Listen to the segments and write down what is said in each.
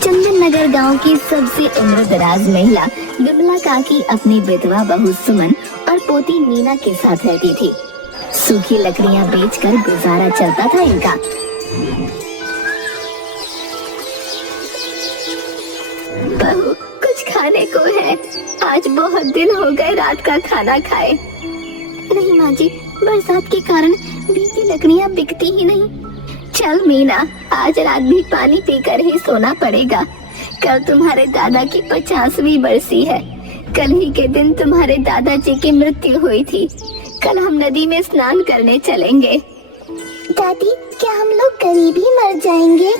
चंदन नगर गाँव की सबसे उम्रदराज महिला विमला काकी अपनी विधवा बहू सुमन और पोती मीना के साथ रहती थी। सूखी लकड़ियां बेचकर गुजारा चलता था इनका। बहू, कुछ खाने को है? आज बहुत दिन हो गए रात का खाना खाए। नहीं माँ जी, बरसात के कारण भीगी लकड़ियां बिकती ही नहीं। चल मीना, आज रात भी पानी पीकर ही सोना पड़ेगा। कल तुम्हारे दादा की 50वीं बरसी है। कल ही के दिन तुम्हारे दादाजी की मृत्यु हुई थी। कल हम नदी में स्नान करने चलेंगे। दादी, क्या हम लोग करीब ही मर जाएंगे?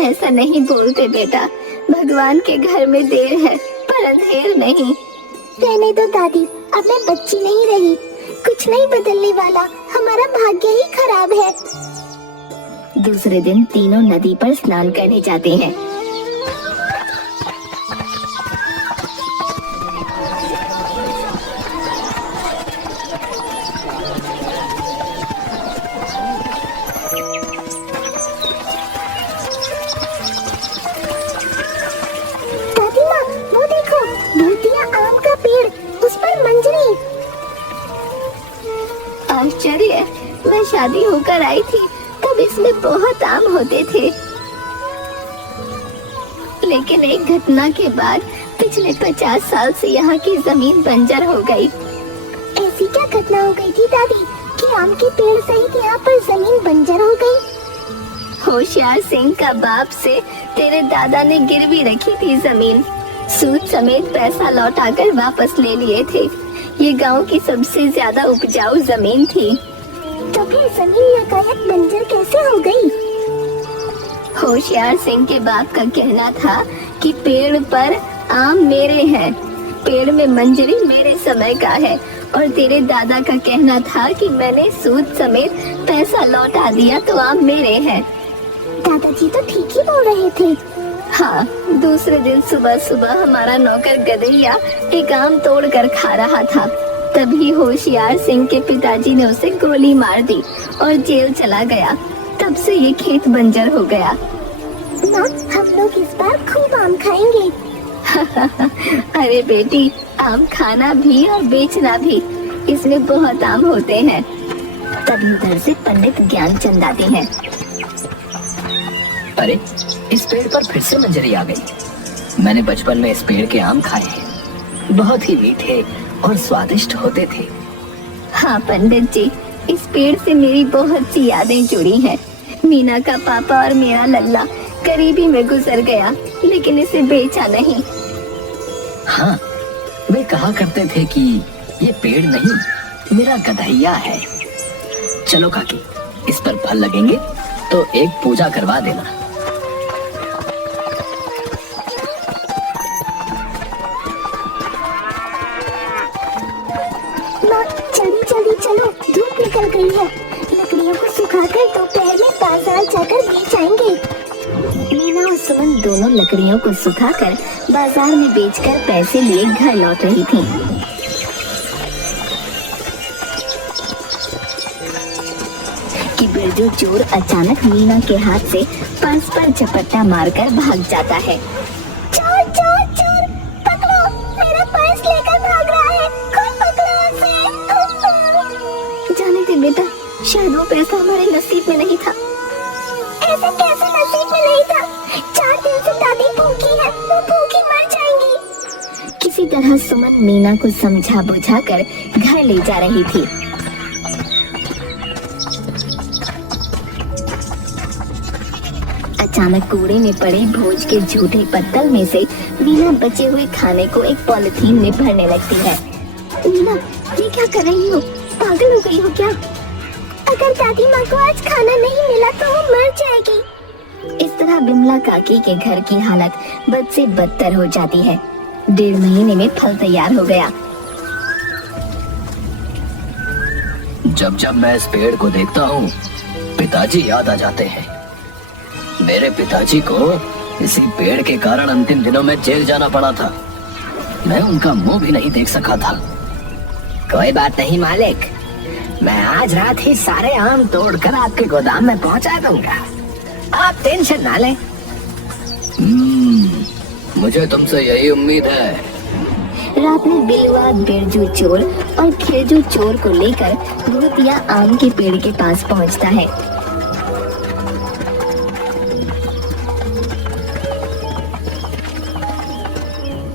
ऐसा नहीं बोलते बेटा, भगवान के घर में देर है पर अंधेर नहीं। रहने दो दादी, अब मैं बच्ची नहीं रही। कुछ नहीं बदलने वाला, हमारा भाग्य ही खराब है। दूसरे दिन तीनों नदी पर स्नान करने जाते हैं। दादी माँ, वो देखो, भूतिया आम का पेड़, उस पर मंजरी। आश्चर्य, मैं शादी होकर आई थी तब इसमें बहुत आम होते थे, लेकिन एक घटना के बाद पिछले 50 साल से यहाँ की जमीन बंजर हो गई। ऐसी क्या घटना हो गई थी दादी कि आम के पेड़ सहित यहाँ पर जमीन बंजर हो गई? होशियार सिंह का बाप से तेरे दादा ने गिरवी रखी थी जमीन, सूद समेत पैसा लौटाकर वापस ले लिए थे। ये गांव की सबसे ज्यादा उपजाऊ जमीन थी। तो फिर जमीन यकायक बंजर कैसे हो गई? होशियार सिंह के बाप का कहना था कि पेड़ पर आम मेरे हैं, पेड़ में मंजरी मेरे समय का है, और तेरे दादा का कहना था कि मैंने सूद समेत पैसा लौटा दिया तो आम मेरे हैं। दादाजी तो ठीक ही बोल रहे थे। हाँ, दूसरे दिन सुबह सुबह हमारा नौकर गधैया एक आम तोड़ कर खा रहा था। तभी होशियार सिंह के पिताजी ने उसे गोली मार दी और जेल चला गया। तब से ये खेत बंजर हो गया। माँ, हम लोग इस बार खूब आम खाएंगे। अरे बेटी, आम खाना भी और बेचना भी, इसमें बहुत आम होते हैं। तभी उधर से पंडित ज्ञानचंद आते हैं। अरे, इस पेड़ पर फिर से मंजरी आ गई। मैंने बचपन में इस पेड़ के आम खाए हैं, बहुत ही मीठे और स्वादिष्ट होते थे। हाँ पंडित जी, इस पेड़ से मेरी बहुत सी यादें जुड़ी हैं। मीना का पापा और मेरा लल्ला गरीबी में गुजर गया, लेकिन इसे बेचा नहीं। हाँ, वे कहा करते थे कि ये पेड़ नहीं, मेरा गधैया है। चलो काकी, इस पर फल लगेंगे तो एक पूजा करवा देना। जल्दी चलो, धूप निकल गई है। लकड़ियों को सुखाकर दोपहर में बाजार जाकर बेच आएंगे। मीना और सुमन दोनों लकड़ियों को सुखाकर बाजार में बेचकर पैसे लिए घर लौट रही थीं। कि बिरजू चोर अचानक मीना के हाथ से पर्स पर झपट्टा मारकर भाग जाता है। चोर चोर चोर, पकड़ो, मेरा पर्स लेकर भाग रहा है, कोई पकड़ो उसे। जाने दे बेटा, शायद वो पैसा हमारे नसीब में नहीं था। ऐसे कैसे नसीब में नहीं था? 4 दिन से दादी भूखी है, वो भूखी मर जाएंगी। किसी तरह सुमन मीना को समझा बुझाकर घर ले जा रही थी। अचानक कूड़े में पड़े भोज के झूठे पत्तल में से मीना बचे हुए खाने को एक पॉलिथीन में भरने लगती है। मीना, ये क्या कर रही हो? पागल हो गई हो क्या? अगर दादी माँ को आज खाना नहीं मिला तो वो मर जाएगी। इस तरह बिमला काकी के घर की हालत बद से बदतर हो जाती है। 1.5 महीने में फल तैयार हो गया। जब जब मैं इस पेड़ को देखता हूँ, पिताजी याद आ जाते हैं। मेरे पिताजी को इसी पेड़ के कारण अंतिम दिनों में जेल जाना पड़ा था। मैं उनका मुंह भी नहीं देख सका था। कोई बात नहीं मालिक, मैं आज रात ही सारे आम तोड़कर आपके गोदाम में पहुंचा दूंगा। आप टेंशन ना लें। मुझे तुमसे यही उम्मीद है। रात में बिलुआ बिरजू चोर और खिरजू चोर को लेकर भूतिया आम के पेड़ के पास पहुंचता है।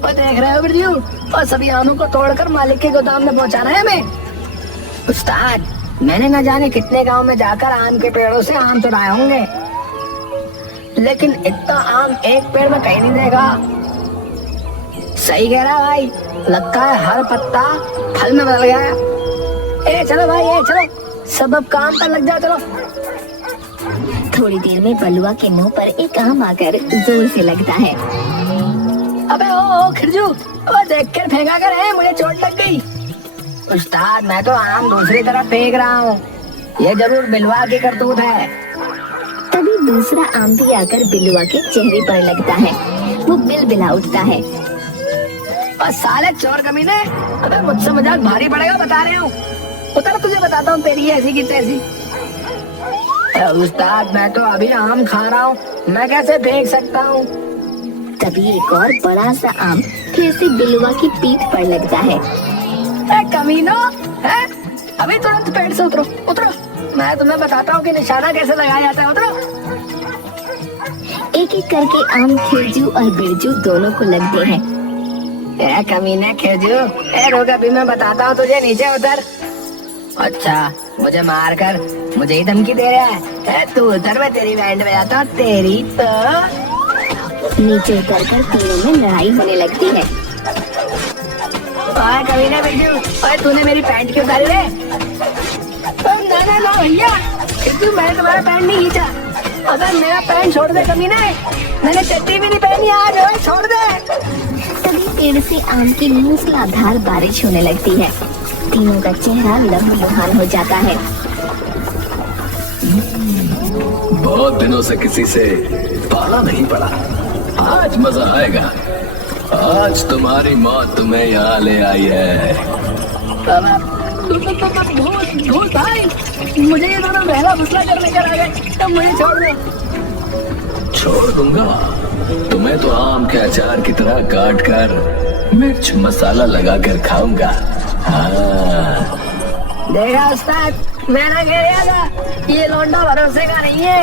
और देख रहे हो बिरजू, और सभी आमों को तोड़कर मालिक के गोदाम में पहुंचा रहे हैं हमें। उस्ताद, मैंने न जाने कितने गांव में जाकर आम के पेड़ों से आम चुराए होंगे, लेकिन इतना आम एक पेड़ में कहीं नहीं देगा। सही कह रहा भाई, लगता है हर पत्ता फल में बदल गया। ए चलो भाई, ए चलो, सब अब काम पर लग जाओ, चलो। थोड़ी देर में बलुआ के मुंह पर एक आम आकर जोर से लगता है। अबे ओ खिरजू, ओ देख कर फेंका कर है, मुझे चोट लग गई। उस्ताद, मैं तो आम दूसरी तरफ फेंक रहा हूँ, ये जरूर बिलवा की करतूत है। तभी दूसरा आम भी आकर बिलुआ के चेहरे पर लगता है। वो बिलबिला उठता है। और साले चोर कमीने, अबे मुझसे मजाक भारी पड़ेगा, बता रहे हूँ। उतर, तुझे बताता हूँ तेरी ऐसी की तैसी। उस्ताद, मैं तो अभी आम खा रहा हूँ, मैं कैसे फेंक सकता हूँ। तभी एक और बड़ा सा आम फिर से बिलुआ की पीठ पर लगता है। कमीनो, है? अभी तुरंत पेड़ से उतरो, उतरो, मैं तुम्हें बताता हूँ कि निशाना कैसे लगाया जाता है, उतरो। एक एक करके आम खिरजू और बिरजू दोनों को लगते हैं। ए कमीने खिरजू, ए रोक, अभी मैं बताता हूँ तुझे, नीचे उतर। अच्छा, मुझे मार कर मुझे ही धमकी दे रहा है? तू उतर, मैं तेरी बैंड बजाता हूँ, तेरी तो। नीचे उतरकर तीनों में लड़ाई होने लगती है। कमीने बिरजू, ओए तूने मेरी पैंट क्यों उतारी रे? ना भैया, खिरजू, मैंने तुम्हारा पैंट नहीं खींचा। अगर मेरा पैंट छोड़ दे कमीने, मैंने चड्डी भी नहीं पहनी आज, ओए छोड़ दे। तभी पेड़ से आम की मूसलाधार बारिश होने लगती है। तीनों का चेहरा लहूलुहान हो जाता है। बहुत दिनों से किसी से पाला नहीं पड़ा, आज मजा आएगा। आज तुम्हारी मौत तुम्हें यहाँ ले आई है। भूत भाई, मुझे ये दोनों बहला फुसला करने कर आ गए, तब मुझे छोड़ दो। छोड़ दूंगा तुम्हें तो आम के अचार की तरह काट कर मिर्च मसाला लगा कर खाऊंगा। हाँ। देखा उस्ताद, मैं ना कह रहा था ये लौंडा भरोसे का नहीं है।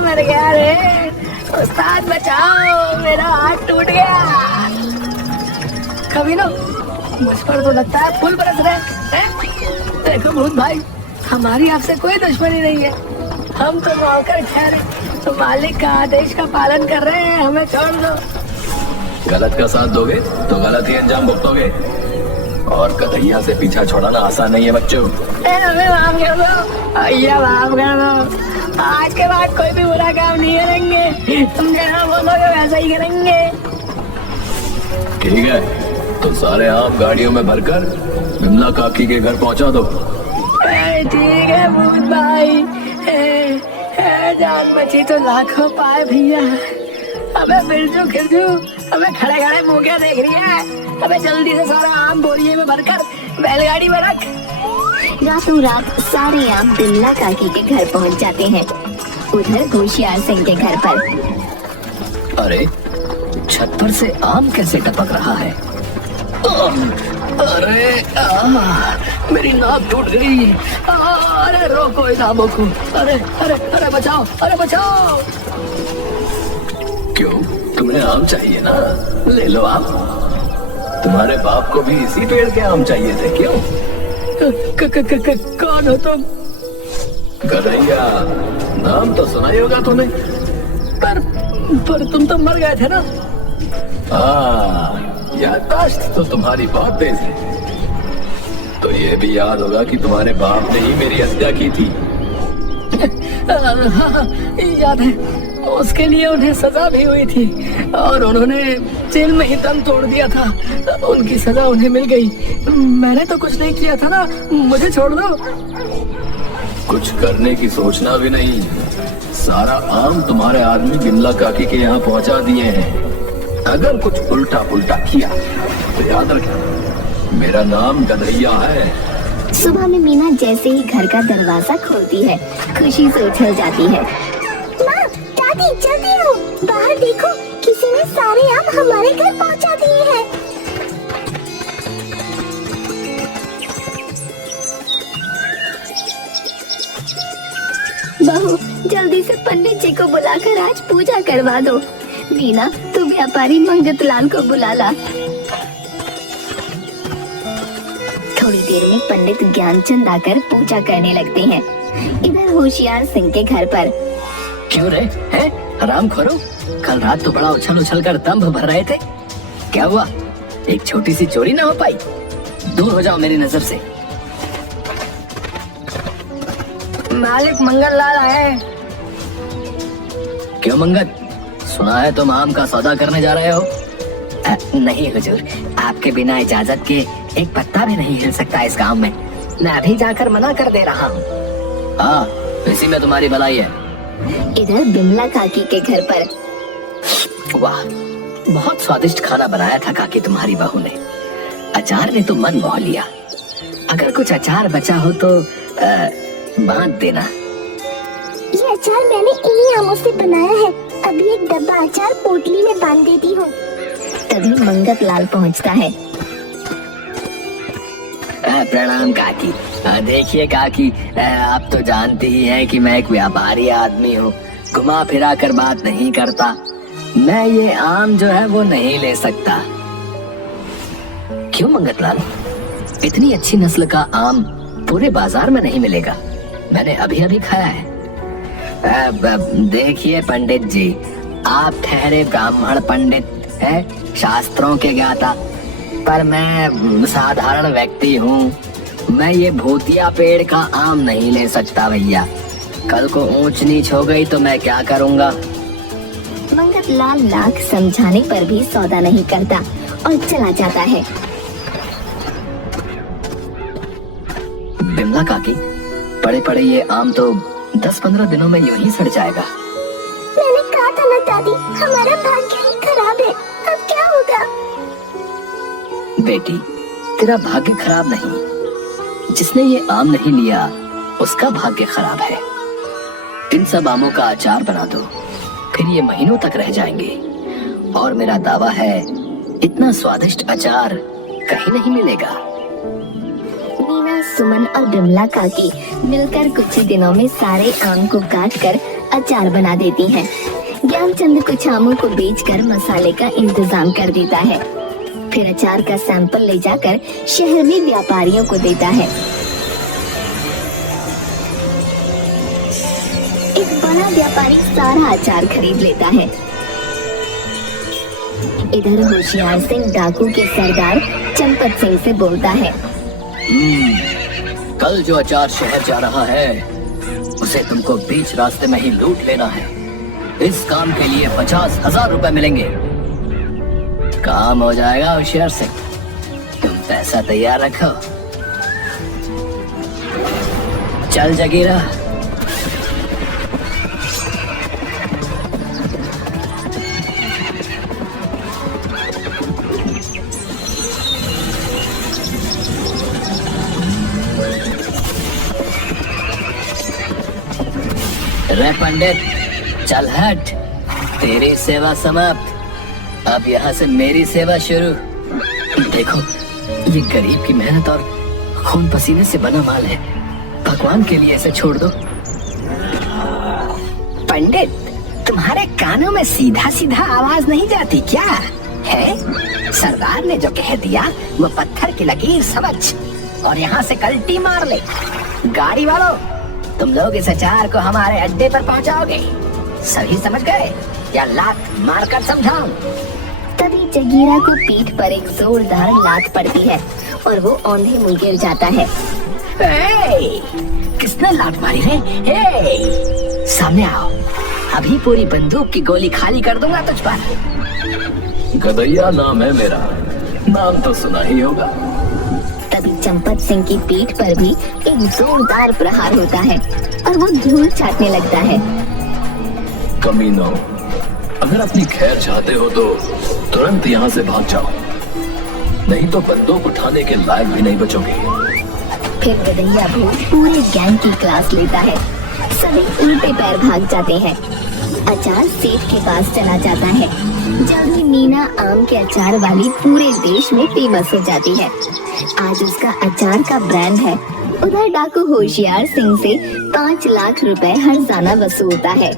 मर गया रे उस्ताद, बचाओ, मेरा हाथ टूट गया। कमीनो, मुझ पर तो लगता है फूल बरस रहे हैं। देखो भूत भाई, हमारी आपसे कोई दुश्मनी नहीं है, हम तो नौकर ठहरे, तो मालिक का आदेश का पालन कर रहे हैं, हमें छोड़ दो। गलत का साथ दोगे तो गलत ही अंजाम भुगतोगे, और कन्हैया से पीछा छोड़ाना आसान नहीं है बच्चों। हमें माफ कर दो भैया, माफ कर दो। आज के बाद कोई भी बुरा काम नहीं करेंगे, तुम जैसा बोलोगे वैसा ही करेंगे। ठीक है, तो सारे आम गाड़ियों में भरकर विमला काकी के घर पहुंचा दो। ठीक है भूत भाई, जान बची तो लाखों पाए भैया। अबे बिरजू खिरजू, अबे खड़े खड़े मुंह क्या देख रही है? अबे जल्दी से सारा आम बोरिये में भरकर बैलगाड़ी में रख। रातों रात सारे आम बिमला काकी के घर पहुंच जाते हैं। उधर होशियार सिंह के घर पर। अरे, छत पर से आम कैसे टपक रहा है? अरे मेरी नाक टूट गई। अरे रोको इस आमों को। अरे अरे अरे बचाओ, अरे बचाओ। क्यों, तुम्हें आम चाहिए ना? ले लो आम। तुम्हारे बाप को भी इसी पेड़ के आम चाहिए थे, क्यों? कौन हो तुम? कन्हैया, नाम तो सुना ही होगा तुम्हें। पर तुम तो मर गए थे ना? हाँ, याददाश्त तो तुम्हारी बहुत तेज है। तो ये भी याद होगा कि तुम्हारे बाप ने ही मेरी हत्या की थी। याद है, उसके लिए उन्हें सजा भी हुई थी और उन्होंने जेल में ही दम तोड़ दिया था। उनकी सजा उन्हें मिल गई। मैंने तो कुछ नहीं किया था ना, मुझे छोड़ दो। कुछ करने की सोचना भी नहीं। सारा आम तुम्हारे आदमी बिमला काकी के यहाँ पहुँचा दिए हैं। अगर कुछ उल्टा पुल्टा किया तो याद रखना, मेरा नाम कन्हैया है। सुबह में मीना जैसे ही घर का दरवाजा खोलती है, खुशी से उछल जाती है। माँ, दादी, जल्दी आओ, बाहर देखो, किसी ने सारे आम हमारे घर पहुंचा दिए हैं। बहू, जल्दी से पंडित जी को बुलाकर आज पूजा करवा दो। मीना, तू व्यापारी मंगतलाल को बुला ला। थोड़ी देर में पंडित ज्ञानचंद आकर पूजा करने लगते हैं। इधर होशियार सिंह के घर पर क्यों रे, हैं? हराम खोरो, कल रात तो बड़ा उछल उछल कर दंभ भर रहे थे। क्या हुआ? एक छोटी सी चोरी ना हो पाई? दूर हो जाओ मेरी नजर से। मालिक मंगललाल आए। क्यों मंगत, सुना है तुम आम का सौदा करने जा रहे हो? नहीं हुजूर, आपके बिना इजाजत के एक पत्ता भी नहीं हिल सकता इस गांव में। मैं अभी जाकर मना कर दे रहा हूँ। हाँ, इसी में तुम्हारी भलाई है। इधर बिमला काकी के घर पर वाह, बहुत स्वादिष्ट खाना बनाया था काकी तुम्हारी बहू ने। अचार ने तो मन मोह लिया। अगर कुछ अचार बचा हो तो बांट देना। ये अचार मैंने इन्हीं आमों से बनाया है। अभी एक डब्बा अचार पोटली में बांध देती हूँ। तभी मंगतलाल पहुंचता है। प्रणाम काकी। देखिए काकी, आप तो जानती ही हैं कि मैं एक व्यापारी आदमी हूँ, घुमा फिरा कर बात नहीं करता। मैं ये आम जो है वो नहीं ले सकता। क्यों मंगतलाल, इतनी अच्छी नस्ल का आम पूरे बाजार में नहीं मिलेगा। मैंने अभी अभी खाया है। देखिए पंडित जी, आप ठहरे ब्राह्मण पंडित हैं, शास्त्रों के ज्ञाता, पर मैं साधारण व्यक्ति हूँ। मैं ये भूतिया पेड़ का आम नहीं ले सकता भैया। कल को ऊंच नीच हो गई तो मैं क्या करूँगा? मंगतलाल लाख समझाने पर भी सौदा नहीं करता और चला जाता है। बिमला काकी, पड़े पड़े ये आम तो 10-15 दिनों में यूं ही सड़ जाएगा। मैंने कहा था ना दादी, हमारा भाग्य ही खराब है। अब क्या होगा? बेटी, तेरा भाग्य खराब नहीं, जिसने ये आम नहीं लिया उसका भाग्य खराब है। इन सब आमों का अचार बना दो, फिर ये महीनों तक रह जाएंगे। और मेरा दावा है, इतना स्वादिष्ट अचार कहीं नहीं मिलेगा। मीना, सुमन और बिमला काकी मिलकर कुछ ही दिनों में सारे आम को काट कर अचार बना देती हैं। ज्ञानचंद कुछ आमों को बेचकर मसाले का इंतजाम कर देता है। फिर अचार का सैंपल ले जाकर शहर में व्यापारियों को देता है। एक बड़ा व्यापारी सारा अचार खरीद लेता है। इधर होशियार सिंह डाकू के सरदार चंपत सिंह से बोलता है। कल जो अचार शहर जा रहा है उसे तुमको बीच रास्ते में ही लूट लेना है। इस काम के लिए 50,000 रुपए मिलेंगे। काम हो जाएगा होशियार सिंह, तुम पैसा तैयार रखो। चल जगीरा। रे पंडित, चल हट, तेरी सेवा समाप्त। अब यहाँ से मेरी सेवा शुरू। देखो, ये गरीब की मेहनत और खून पसीने से बना माल है। भगवान के लिए इसे छोड़ दो। पंडित, तुम्हारे कानों में सीधा सीधा आवाज नहीं जाती क्या है? सरदार ने जो कह दिया वो पत्थर की लकीर समझ और यहाँ से कल्टी मार ले। गाड़ी वालों, तुम लोग इस अचार को हमारे अड्डे पर पहुँचाओगे, सभी समझ गए या लात मारकर समझाऊं? तभी जगीरा को पीठ पर एक जोरदार लात पड़ती है और वो औंधे मुंह गिर जाता है। किसने लात मारी है? सामने आओ, अभी पूरी बंदूक की गोली खाली कर दूंगा तुझ पर। गदैया नाम है मेरा, नाम तो सुना ही होगा। तभी चंपत सिंह की पीठ पर भी एक जोरदार प्रहार होता है और वो धूल चाटने लगता है। कमीनो, अगर अपनी खैर चाहते हो तो तुरंत यहाँ से भाग जाओ, नहीं तो बंदूक उठाने के लायक भी नहीं बचोगे। फिर गदैया भूत पूरे गैंग की क्लास लेता है। सभी उल्टे पैर भाग जाते हैं। अचार सेठ के पास चला जाता है। जल्द ही मीना आम के अचार वाली पूरे देश में फेमस हो जाती है। आज उसका अचार का ब्रांड है। उधर डाकू होशियार सिंह से 5 लाख रुपए हर्जाना वसूलता है।